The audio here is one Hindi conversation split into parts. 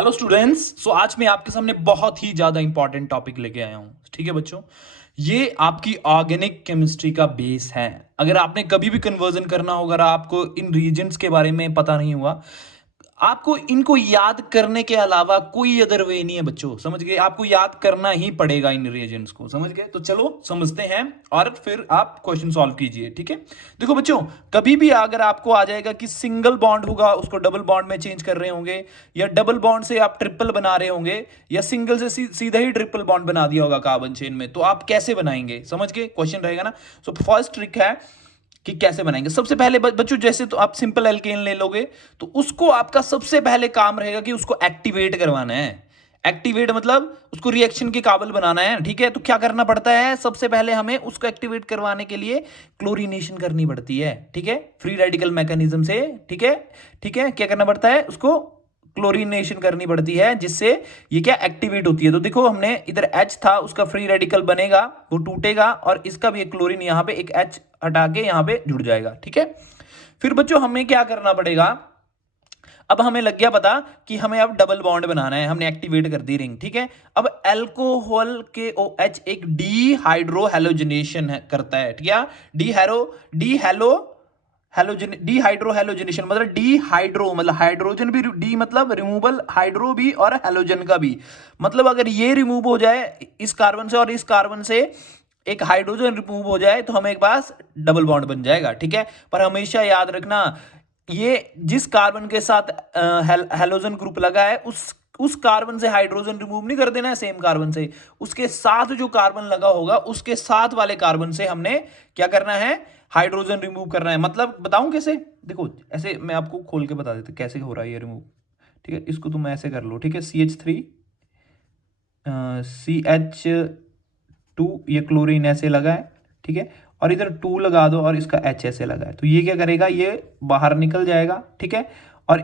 Hello students. सो आज मैं आपके सामने बहुत ही ज्यादा इंपॉर्टेंट टॉपिक लेके आया हूं। ठीक है बच्चों, ये आपकी ऑर्गेनिक केमिस्ट्री का बेस है। अगर आपने कभी भी कन्वर्जन करना होगा, अगर आपको इन रीजन्स के बारे में पता नहीं हुआ, आपको इनको याद करने के अलावा कोई अदर वे नहीं है बच्चों। समझ गए? आपको याद करना ही पड़ेगा इन रीजन्स को। समझ गए? तो चलो समझते हैं और फिर आप क्वेश्चन सॉल्व कीजिए। ठीक है, देखो बच्चों, कभी भी अगर आपको आ जाएगा कि सिंगल बॉन्ड होगा उसको डबल बॉन्ड में चेंज कर रहे होंगे, या डबल बॉन्ड से आप ट्रिपल बना रहे होंगे, या सिंगल से सीधा ही ट्रिपल बॉन्ड बना दिया होगा कार्बन चेन में, तो आप कैसे बनाएंगे? समझ गए? क्वेश्चन रहेगा ना। सो फर्स्ट ट्रिक है कि कैसे बनाएंगे। सबसे पहले बच्चों, जैसे तो आप सिंपल एल्केन ले लोगे तो उसको आपका सबसे पहले काम रहेगा कि उसको एक्टिवेट करवाना है। एक्टिवेट मतलब उसको रिएक्शन के काबिल बनाना है। ठीक है, तो क्या करना पड़ता है? सबसे पहले हमें उसको एक्टिवेट करवाने के लिए क्लोरीनेशन करनी पड़ती है। ठीक है, फ्री रेडिकल मैकेनिज्म से। ठीक है, ठीक है, क्या करना पड़ता है? उसको क्लोरीनेशन करनी पड़ती है, जिससे ये क्या एक्टिवेट होती है। तो देखो, हमने इधर H था, उसका फ्री रेडिकल बनेगा, वो टूटेगा, और इसका भी एक क्लोरीन यहां पे एक H हटा के यहां पे जुड़ जाएगा। ठीक है, फिर बच्चों हमें क्या करना पड़ेगा? अब हमें लग गया पता कि हमें अब डबल बॉन्ड बनाना है, हमने एक्टिवेट कर दी रिंग। ठीक है, अब एल्कोहल के OH एक डी हाइड्रो हेलोजनेशन करता है। ठीक है, D hello halogen, D hydro halogenation मतलब डी हाइड्रो मतलब हाइड्रोजन भी, डी मतलब रिमूवल, हाइड्रो भी और हेलोजन का भी। मतलब अगर ये रिमूव हो जाए इस कार्बन से और इस कार्बन से एक हाइड्रोजन रिमूव हो जाए तो हमें एक पास डबल बॉन्ड बन जाएगा। ठीक है, पर हमेशा याद रखना, ये जिस कार्बन के साथ हेलोजन ग्रुप लगा है उस कार्बन से हाइड्रोजन रिमूव नहीं कर देना है सेम कार्बन से। उसके साथ जो कार्बन लगा होगा उसके साथ वाले कार्बन से हमने क्या करना है? हाइड्रोजन रिमूव करना है। मतलब बताऊं कैसे? देखो, ऐसे मैं आपको खोल के बता देता कैसे हो रहा है ये रिमूव। ठीक है, इसको तुम ऐसे कर लो। ठीक है, CH3 ये क्लोरीन ऐसे लगा है। ठीक है, और इधर 2 लगा दो और इसका H ऐसे लगा है, तो ये क्या करेगा? ये बाहर निकल जाएगा। ठीक है, और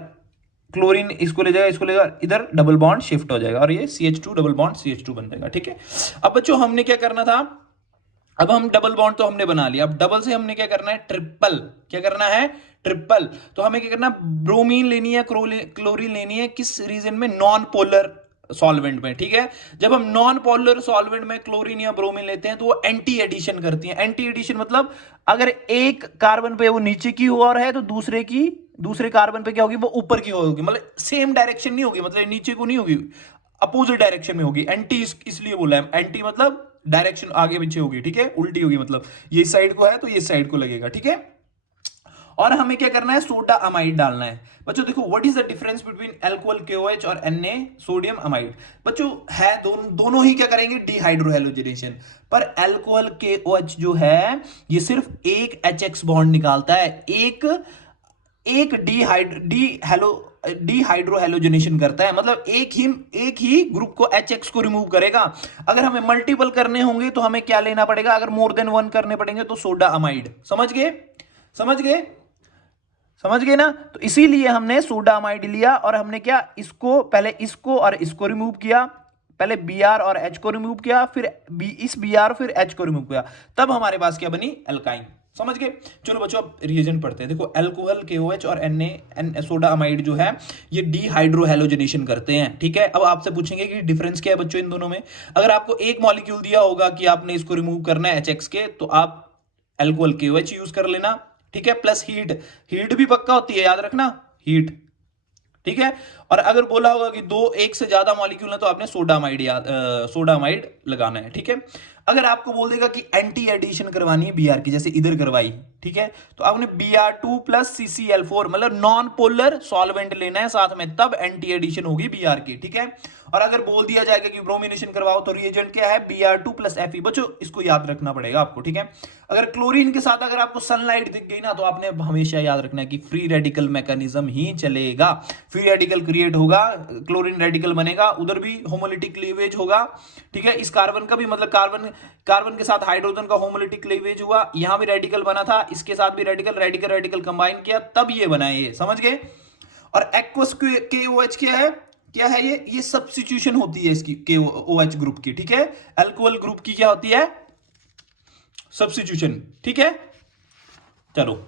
क्लोरीन इसको ले जाएगा, इसको ले जाएगा, इधर डबल बॉन्ड शिफ्ट हो जाएगा और ये CH2 डबल बॉन्ड CH2 बन जाएगा। ठीक है, अब बच्चों हमने क्या करना था? अब हम डबल बॉन्ड तो हमने बना लिया, अब डबल से हमने क्या करना है? ट्रिपल। क्या करना है? ट्रिपल। तो हमें क्या करना? ब्रोमीन लेनी है, क्लोरीन लेनी है। किस रीजन में? नॉन पोलर सॉल्वेंट में। ठीक है, जब हम नॉन पोलर सॉल्वेंट में क्लोरीन या ब्रोमीन लेते हैं तो वो एंटी एडिशन करती है। एंटी एडिशन मतलब अगर एक कार्बन पे वो नीचे की ओर है तो दूसरे कार्बन पे क्या होगी? वो ऊपर की होगी। मतलब सेम डायरेक्शन नहीं होगी, मतलब नीचे को नहीं होगी, अपोजिट डायरेक्शन में होगी। एंटी इसलिए बोला है, एंटी मतलब डायरेक्शन आगे पीछे होगी। ठीक है, उल्टी होगी, मतलब ये साइड को है तो ये साइड को लगेगा। ठीक है, और हमें क्या करना है? सोडा अमाइड डालना है। बच्चों देखो, what is the difference between alcohol KOH और Na सोडियम अमाइड? बच्चों है दोनों ही क्या करेंगे? डिहाइड्रोहेलोजिनेशन। पर अल्कोहल KOH जो है ये सिर्फ एक HX बॉन्ड निकालता है, एक एक डिहाइड्रोहेलोजनेशन करता है, मतलब एक ही ग्रुप को HX को रिमूव करेगा। अगर हमें मल्टीपल करने होंगे तो हमें क्या लेना पड़ेगा? अगर मोर देन वन करने पड़ेंगे तो सोडा अमाइड। समझ गए? समझ गए? समझ गए ना? तो इसीलिए हमने सोडा अमाइड लिया और हमने क्या, इसको पहले इसको और इसको रिमूव किया। पहले Br और H को रिमूव किया, फिर इस Br फिर H को रिमूव किया, तब हमारे पास क्या बनी? एल्काइन। समझ गए? चलो बच्चों अब रिएजेंट पढ़ते हैं। देखो, अल्कोहल KOH और सोडा अमाइड जो है ये डिहाइड्रोहेलोजनेशन करते हैं। ठीक है, अब आपसे पूछेंगे कि डिफरेंस क्या है बच्चों इन दोनों में। अगर आपको एक मॉलिक्यूल दिया होगा कि आपने इसको रिमूव करना है HX के, तो आप अल्कोहल KOH यूज कर लेना। ठीक है, प्लस हीट, हीट भी पक्का होती है, याद रखना, हीट। ठीक है, और अगर बोला होगा कि एक से ज्यादा मॉलिक्यूल है तो आपने सोडामाइड लगाना है। ठीक है, अगर आपको बोल देगा कि एंटी एडिशन करवानी है Br की, जैसे इधर करवाई, ठीक है, तो आपने Br2 प्लस CCl4 मतलब नॉन पोलर सॉल्वेंट लेना है साथ में, तब एंटी एडिशन होगी Br की। ठीक है, और अगर बोल दिया जाएगा कि ब्रोमिनेशन करवाओ तो रिएजेंट क्या है? Br2 plus Fe। बच्चों इसको याद रखना पड़ेगा आपको। ठीक है, अगर क्लोरीन के साथ अगर आपको सनलाइट दिख गई ना तो आपने हमेशा याद रखना है कि फ्री रेडिकल मैकेनिज्म ही चलेगा। फ्री रेडिकल क्रिएट होगा, क्लोरीन रेडिकल बनेगा, उधर भी होमोलिटिक क्लीवेज होगा। ठीक है, इस कार्बन का भी मतलब कार्बन कार्बन के साथ हाइड्रोजन का होमोलिटिक क्लीवेज हुआ, यहां भी रेडिकल बना था, इसके साथ भी रेडिकल रेडिकल रेडिकल कंबाइन किया, तब ये बना है। ये समझ गए? और एक्वस KOH क्या है? क्या है ये सब्स्टिट्यूशन होती है इसकी KOH ग्रुप की। ठीक है, अल्कोहल ग्रुप की क्या होती है? सब्स्टिट्यूशन। ठीक है, चलो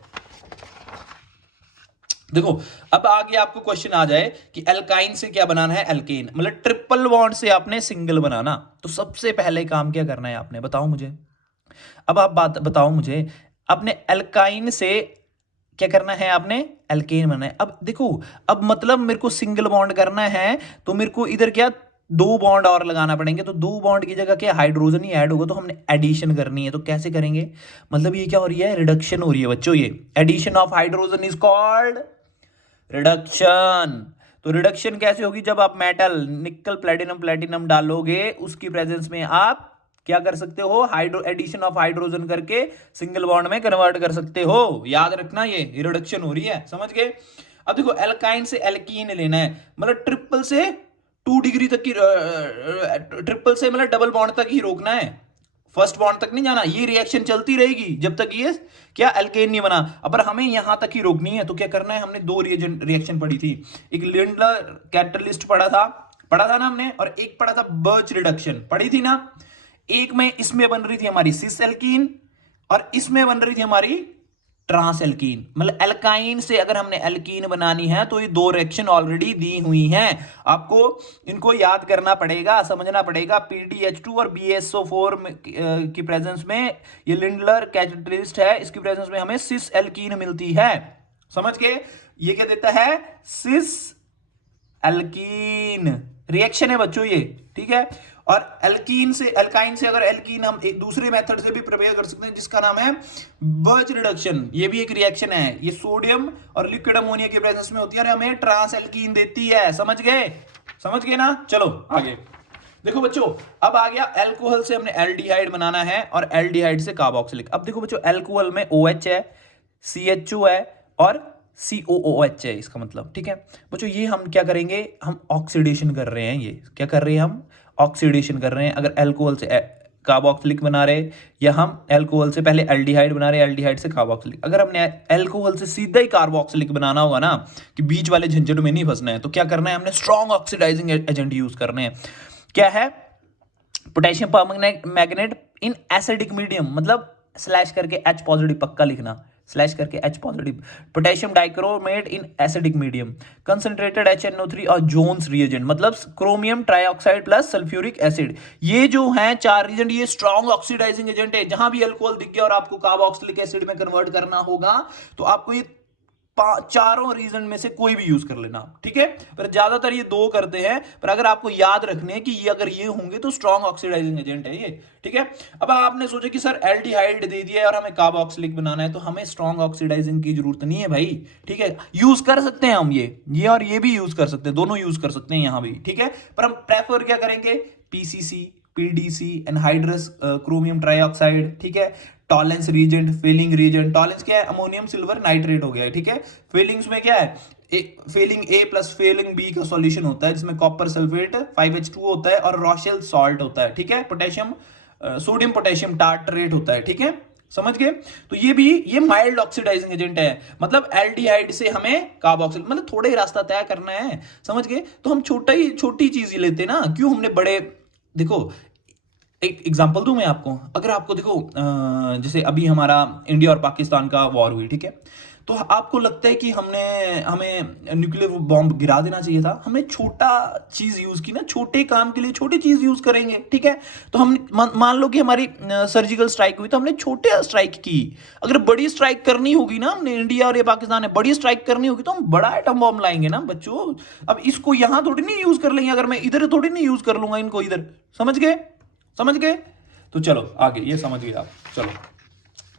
देखो, अब आगे आपको क्वेश्चन आ जाए कि एल्काइन से क्या बनाना है, एल्केन, मतलब ट्रिपल बॉन्ड से आपने सिंगल बनाना, तो सबसे पहले काम क्या करना है आपने, बताओ मुझे। अब आप बात बताओ मुझे, अपने एल्काइन से क्या करना है आपने, एल्केन बनाना है। अब देखो, अब मतलब मेरे को सिंगल बॉन्ड करना है, तो मेरे को इधर क्या, दो बॉन्ड और लगाना पड़ेंगे, तो दो बॉन्ड की जगह क्या हाइड्रोजन ही ऐड होगा, तो हमने एडिशन करनी है। तो कैसे करेंगे, मतलब ये क्या हो रही है, रिडक्शन हो रही है बच्चों, ये addition of hydrogen is called reduction. तो रिडक्शन कैसे होगी, जब आप मेटल निकल प्लेटिनम प्लेटिनम डालोगे, उसकी प्रेजेंस में आप क्या कर सकते हो, हाइड्रो एडिशन ऑफ हाइड्रोजन करके सिंगल बॉन्ड में कन्वर्ट कर सकते हो। याद रखना, ये रिडक्शन हो रही है, समझ गए। अब देखो, एल्काइन से एल्कीन लेना है, मतलब ट्रिपल से 2 डिग्री तक की, ट्रिपल से मतलब डबल बॉन्ड तक ही रोकना है, फर्स्ट बॉन्ड तक नहीं जाना। ये रिएक्शन चलती रहेगी जब तक ये क्या एल्केन नहीं बना। अब हमें यहां तक ही रोकनी है, तो क्या करना है, हमने दो रिएक्शन पढ़ी थी, एक लिंडलर कैटलिस्ट पढ़ा था ना हमने, और एक पढ़ा था बर्च रिडक्शन, पढ़ी थी ना। एक में इसमें बन रही थी हमारी सिस एल्कीन, और इसमें बन रही थी हमारी ट्रांस एल्कीन। मतलब एल्काइन से अगर हमने एल्कीन बनानी है, तो ये दो रिएक्शन ऑलरेडी दी हुई हैं, आपको इनको याद करना पड़ेगा, समझना पड़ेगा। PDH2 और BSO4 की प्रेजेंस में ये लिंडलर कैटलिस्ट है, इसकी प्रेजेंस में हमें सिस एल्कीन मिलती है, समझ के। ये क्या देता है, सिस एल्कीन रिएक्शन है बच्चों ये, ठीक है। और एल्कीन से एल्काइन से अगर एल्कीन हम एक दूसरे मेथड से भी प्रिपेयर कर सकते हैं, जिसका नाम है बर्च रिडक्शन। ये भी एक रिएक्शन है, ये सोडियम और लिक्विड अमोनिया के प्रेजेंस में होती है और हमें ट्रांस एल्कीन देती है, समझ गए ना। चलो आगे देखो बच्चों, अब आ गया एल्कोहल से हमने एल्डिहाइड बनाना है, और एल्डिहाइड से कार्बोक्सिलिक। अब देखो बच्चों, एल्कोहल में OH है, CHO है, और COOH है, इसका मतलब, ठीक है बच्चों। ये हम क्या करेंगे, हम ऑक्सीडेशन कर रहे हैं, ये क्या कर रहे हैं, हम ऑक्सीडेशन कर रहे हैं। अगर एल्कोहल से कार्बोक्सिलिक बना रहे, या हम एल्कोहल से पहले एल्डिहाइड बना रहे, एल्डिहाइड से कार्बोक्सिलिक। अगर हमने एल्कोहल से सीधा ही कार्बोक्सिलिक बनाना होगा ना, कि बीच वाले झंझट में नहीं फंसना है, तो क्या करना है, हमने स्ट्रॉन्ग ऑक्सीडाइजिंग एजेंट यूज करने हैं। क्या है, potassium permanganate in acidic medium, मतलब स्लैश करके H पॉजिटिव पक्का लिखना, स्लैश करके H positive. Potassium dichromate in acidic medium, concentrated HNO3 और जोन्स रिएजेंट, मतलब chromium trioxide plus sulphuric acid. ये जो हैं चार रिएजेंट, ये स्ट्रॉन्ग ऑक्सीडाइजिंग एजेंट है। जहां भी अल्कोहल दिख गया और आपको कार्बोक्सिलिक एसिड में कन्वर्ट करना होगा, तो आपको ये चारों रीजन में से कोई भी यूज कर लेना, ठीक है। पर ज्यादातर ये दो करते हैं, पर अगर आपको याद रखने हैं कि ये अगर ये होंगे तो स्ट्रॉन्ग ऑक्सीडाइजिंग एजेंट है ये, ठीक है। अब आपने सोचा कि सर एल्डिहाइड दे दिया है और हमें कार्बोक्सिलिक बनाना है, तो हमें स्ट्रॉन्ग ऑक्सीडाइजिंग की जरूरत नहीं है भाई, ठीक है। यूज कर सकते हैं हम ये और ये भी यूज कर सकते हैं, दोनों यूज कर सकते हैं यहां भी, ठीक है। पर हम प्रेफर क्या करेंगे, PCC, PDC, anhydrous chromium trioxide, ठीक है। Tollens reagent, Fehling reagent, Tollens क्या है, अमोनियम सिल्वर नाइट्रेट हो गया है, ठीक है। फेलिंग्स में क्या है, Fehling A plus Fehling B का सॉल्यूशन होता है, जिसमें कॉपर सल्फेट 5H2 होता है और रॉशेल सॉल्ट होता है, ठीक है। पोटेशियम सोडियम पोटेशियम टार्टरेट होता है, ठीक है, समझ गए। तो ये माइल्ड ऑक्सीडाइजिंग एजेंट है, मतलब एल्डिहाइड से हमें कार्बोक्सिल, मतलब थोड़ा ही रास्ता तय करना है, समझ गए। तो हम छोटी चीज ही लेते ना, क्यों हमने बड़े, देखो एक एग्जांपल दूं मैं आपको। अगर आपको देखो जैसे अभी हमारा इंडिया और पाकिस्तान का वॉर हुई, ठीक है। तो आपको लगता है कि हमें न्यूक्लियर बॉम्ब गिरा देना चाहिए था, हमने छोटा चीज यूज की ना, छोटे काम के लिए छोटी चीज यूज करेंगे, ठीक है। तो हम मान लो कि हमारी सर्जिकल स्ट्राइक हुई, तो हमने छोटे स्ट्राइक की। अगर बड़ी स्ट्राइक करनी होगी ना, हमने इंडिया और ये पाकिस्तान ने बड़ी स्ट्राइक करनी होगी, तो हम बड़ा एटम बॉम्ब लाएंगे ना बच्चों। अब इसको यहां थोड़ी नहीं यूज कर लेंगे, अगर मैं इधर थोड़ी नहीं यूज कर लूंगा इनको इधर, समझ गए। तो चलो आगे, ये समझ गए आप। चलो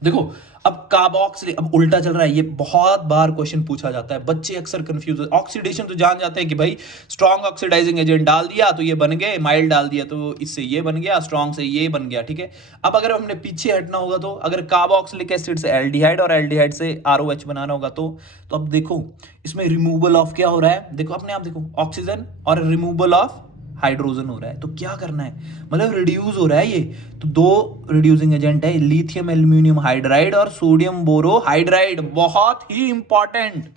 देखो, अब कार्बोक्सिलिक, अब उल्टा चल रहा है, ये बहुत बार क्वेश्चन पूछा जाता है, बच्चे अक्सर कंफ्यूज। ऑक्सीडेशन तो जान जाते हैं कि भाई स्ट्रॉन्ग ऑक्सीडाइजिंग एजेंट डाल दिया तो ये बन गए, माइल्ड डाल दिया तो इससे ये बन गया, स्ट्रॉन्ग से ये बन गया, ठीक है। अब अगर हमने पीछे हटना होगा, तो अगर कार्बोक्सिलिक एसिड से एल्डिहाइड और एल्डिहाइड से ROH बनाना होगा, तो अब देखो इसमें रिमूवल ऑफ क्या हो रहा है, देखो अपने आप देखो, ऑक्सीजन और रिमूवल ऑफ हाइड्रोजन हो रहा है। तो क्या करना है, मतलब रिड्यूस हो रहा है ये, तो दो रिड्यूसिंग एजेंट है, लिथियम एल्यूमिनियम हाइड्राइड और सोडियम बोरो हाइड्राइड, बहुत ही इंपॉर्टेंट,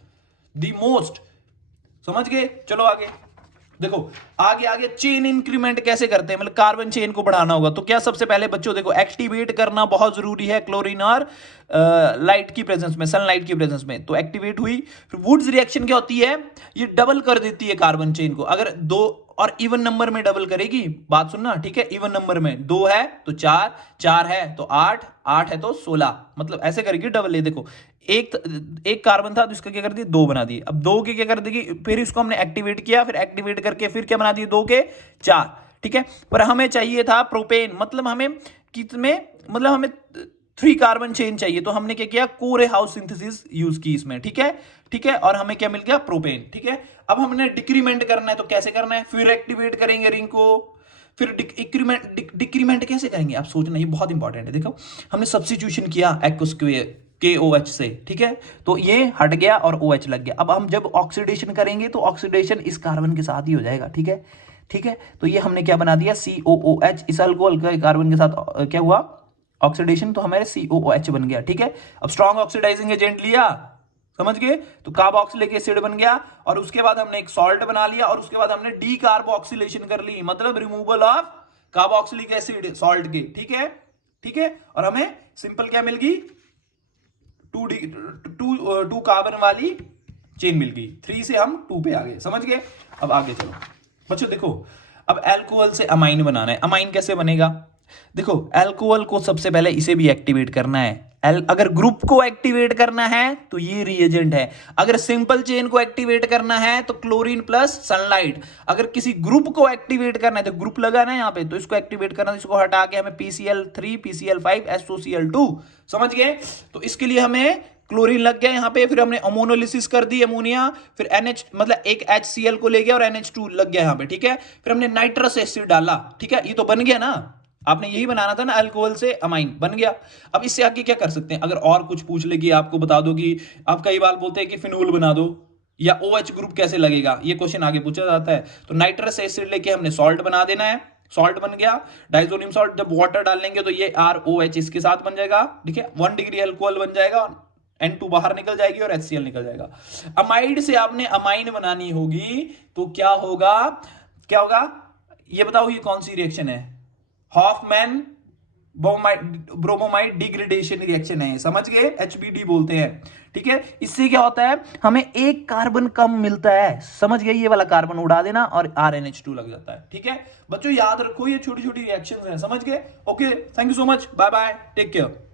द मोस्ट, समझ गए। चलो आगे देखो आगे आगे चेन इंक्रीमेंट कैसे करते हैं, मतलब कार्बन चेन को बढ़ाना होगा तो क्या सबसे पहले बच्चों देखो एक्टिवेट करना बहुत जरूरी है क्लोरीन और लाइट की प्रेजेंस में, सनलाइट की प्रेजेंस में। तो एक्टिवेट हुई, फिर वुड्स रिएक्शन क्या होती है, ये डबल कर देती है कार्बन चेन को। अगर दो और इवन नंबर में डबल करेगी, बात सुनना ठीक है, इवन नंबर में 2 है तो 4, 4 है तो 8, 8 है तो 16, मतलब ऐसे करेगी डबल। ये देखो एक एक कार्बन था तो इसका क्या कर दिया, 2 बना दिए। अब 2 के क्या कर देगी, फिर इसको हमने एक्टिवेट किया, फिर एक्टिवेट करके फिर क्या बना दिए, 2 के 4, ठीक है। पर हमें चाहिए था प्रोपेन, मतलब हमें कितने, मतलब हमें 3 कार्बन चेन चाहिए, तो हमने क्या किया, कोरे हाउस सिंथेसिस यूज की इसमें, ठीक है, ठीक है। और हमें क्या मिल गया, प्रोपेन, ठीक है। अब हमने डिक्रीमेंट करना है तो कैसे करना है, फिर एक्टिवेट करेंगे रिंग को, फिर डिक्रीमेंट कैसे करेंगे आप सोचना, ये बहुत इंपॉर्टेंट है। देखो हमने सब्स्टिट्यूशन किया एक्वस के ओ एच से, ठीक है, तो ये हट गया और ओ एच लग गया। अब हम जब ऑक्सीडेशन करेंगे तो ऑक्सीडेशन इस कार्बन के साथ ही हो जाएगा, ठीक है, ठीक है। तो ये हमने क्या बना दिया, सी ओ ओ एच, इस अल्कोहल का कार्बन के साथ क्या हुआ, ऑक्सीडेशन, तो हमारे सी ओ ओ एच बन गया, ठीक है। अब स्ट्रॉन्ग ऑक्सीडाइजिंग एजेंट लिया, समझ गए, तो कार्बोक्सिलिक एसिड बन गया, और उसके बाद हमने एक सॉल्ट बना लिया, और उसके बाद हमने डी कार्बोक्सिलेशन कर ली, मतलब removal of carboxylic acid salt के, ठीक है, ठीक है। और हमें सिंपल क्या मिल गई, टू कार्बन वाली चेन मिल गई, 3 से हम 2 पे आ गए, समझ गए। अब आगे चलो बच्चों, देखो अब एल्कोहल से अमाइन बनाना है। अमाइन कैसे बनेगा, देखो एल्कोहल को सबसे पहले इसे भी एक्टिवेट करना है। अगर ग्रुप को एक्टिवेट करना है तो ये रिएजेंट है, अगर सिंपल चेन को एक्टिवेट करना है तो क्लोरीन प्लस सनलाइट, अगर किसी ग्रुप को एक्टिवेट करना है तो ग्रुप लगा ना यहाँ पे, तो इसको एक्टिवेट करना है, इसको हटा के हमें PCl3 PCl5 SOCl2, समझ गए। तो इसके लिए हमें क्लोरीन लग गया यहाँ पे, फिर हमने अमोनोलिसिस कर दी अमोनिया, फिर NH मतलब एक HCl को ले गया और NH2 लग गया यहाँ पे, ठीक है। फिर हमने नाइट्रस एसिड डाला, ठीक है, ये तो बन गया ना, आपने यही बनाना था ना, अल्कोहल से अमाइन बन गया। अब इससे आगे क्या कर सकते हैं, अगर और कुछ पूछ लेगी आपको बता दो कि आप कई बार बोलते हैं कि फिनोल बना दो या OH ग्रुप कैसे लगेगा, ये क्वेश्चन आगे पूछा जाता है। तो नाइट्रस एसिड लेके हमने सॉल्ट बना देना है, सॉल्ट बन गया, डाइजोनियम सॉल्ट, जब वाटर डालेंगे तो ये ROH इसके साथ बन जाएगा, ठीक है, 1 डिग्री अल्कोहल बन जाएगा, N2 बाहर निकल जाएगी और HCl निकल जाएगा। अमाइड से आपने अमाइन बनानी होगी तो क्या होगा, क्या होगा, ये बताओ, ये कौन सी रिएक्शन है, हॉफमैन ब्रोमोमाइड डिग्रेडेशन रिएक्शन है, समझ गए, HBD बोलते हैं, ठीक है। इससे क्या होता है, हमें एक कार्बन कम मिलता है, समझ गए, ये वाला कार्बन उड़ा देना और RNH2 लग जाता है, ठीक है। बच्चों याद रखो ये छोटी छोटी रिएक्शंस हैं, समझ गए, okay, thank you so much, bye bye, take care.